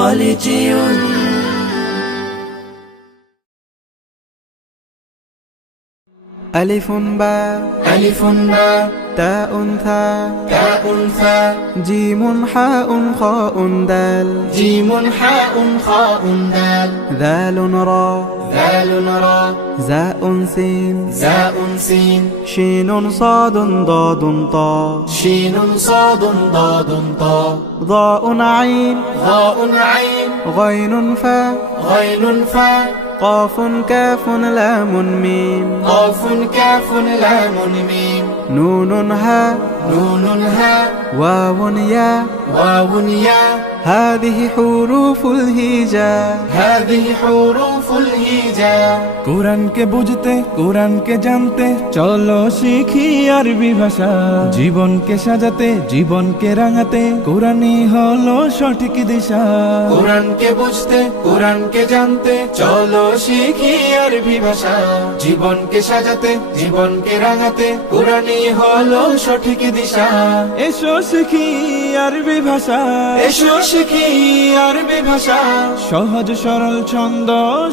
خليجي. ألف باء ألف باء تاء ثاء تاء ثاء جيم حاء خاء دال جيم حاء خاء دال ذال راء ذال راء زاء سين زاء سين شين صاد ضاد طاء شين صاد ضاد طاء ضاء عين ضاء عين غين فاء غين فاء قاف كاف لام ميم قاف كاف لام ميم نون هاء نون هاء واو ياء واو ياء هذه حروف الهجاء هذه حروف الهجاء কোরআনকে বুঝতে কোরআনকে জানতে চলো শিখি আরবি ভাষা জীবনকে সাজাতে জীবনকে রাঙাতে কোরআনই হলো সঠিক দিশা কোরআনকে বুঝতে কোরআনকে জানতে চলো শিখি আরবি ভাষা জীবনকে সাজাতে জীবনকে রাঙাতে কোরআনই হলো সঠিক দিশা এসো শিখি আরবি ভাষা এসো শিখি আরবি ভাষা সহজ সরল ছন্দ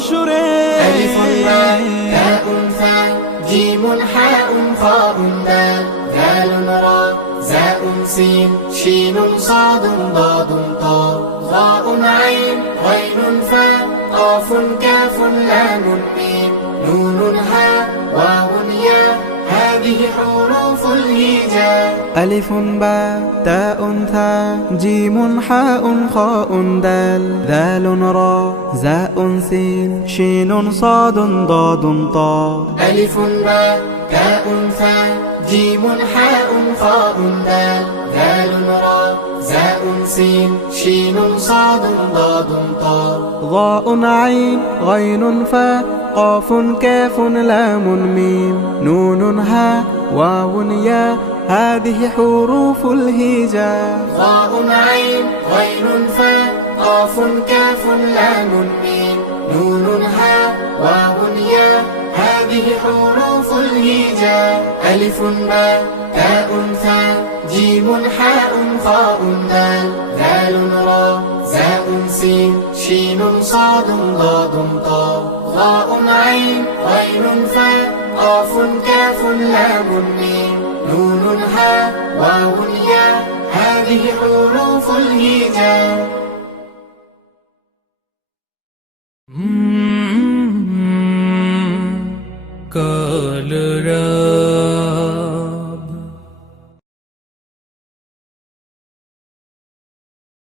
সুরে ألف باء تاء ثاء جيم حاء خاء دال ذال راء زاء سين شين صاد ضاد طاء ظاء عين غين فاء قاف كاف لام ميم نون هاء واو ياء هذه حروف الهجاء ألف باء تاء ثاء جيم حاء خاء دال ذال راء زاء سين شين صاد ضاد طاء ألف باء تاء ثاء جيم حاء خاء دال ذال راء زاء سين شين صاد ضاد طاء ضاء عين غين فاء قاف كاف لام ميم نون هاء واو ياء هذه حروف الهجاء ضاء عين غين فاء قاف كاف لام ميم نون هاء واو ياء هذه حروف الهجاء ألف باء تاء ثاء جيم حاء خاء دال ذال راء زاء سين شين صاد ضاد طاء ضاء عين غين فاء قاف كاف لام ميم نون هاء واو ياء هذه حروف الهجاء